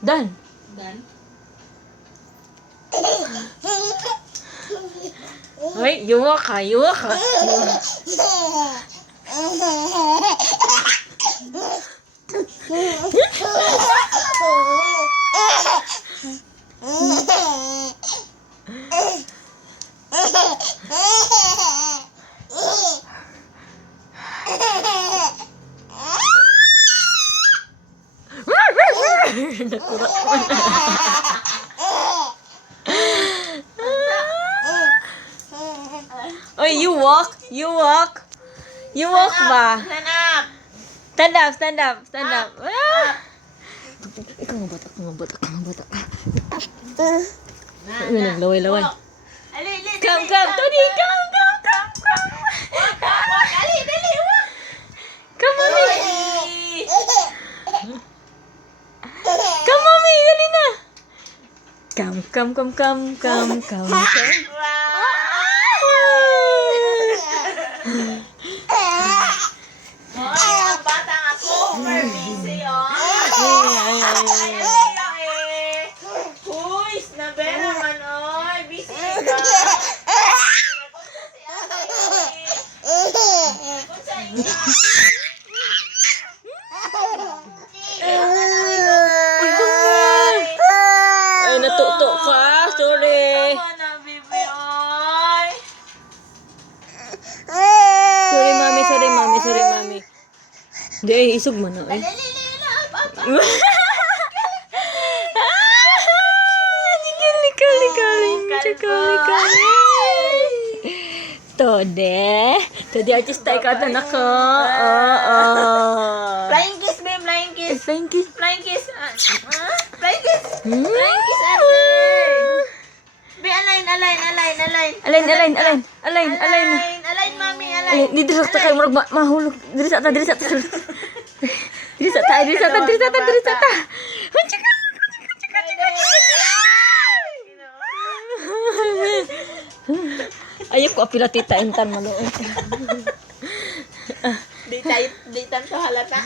Dan. Dan? Wait, yuwa ka. Nakura ko na. Oy, you walk ba? Stand up! Stand up. Ah! Ikaw nga bata. Ano naglaway-laway? Ali, Come, Tony, come. Walk, Ali, dali, walk! Come, mommy. Come, mommy, dali na. Come. Ang bata nga super busy, oh. Uy, snabe naman, oy. Busy ka. Ay, natuto ka. Sorry. Sorry, mami. Hindi, isog mo na. Tode artista ikaw ito nako. Flying kiss, babe. Flying kiss. Flying kiss. Flying kiss. Flying kiss. Hmm? Flying kiss, Arthur. Be, align. Align, mami. Align. Dito sa kayo murag mahulog. Diri sa ta. Ayok ko apila tita intan maluon. Di tayo halata.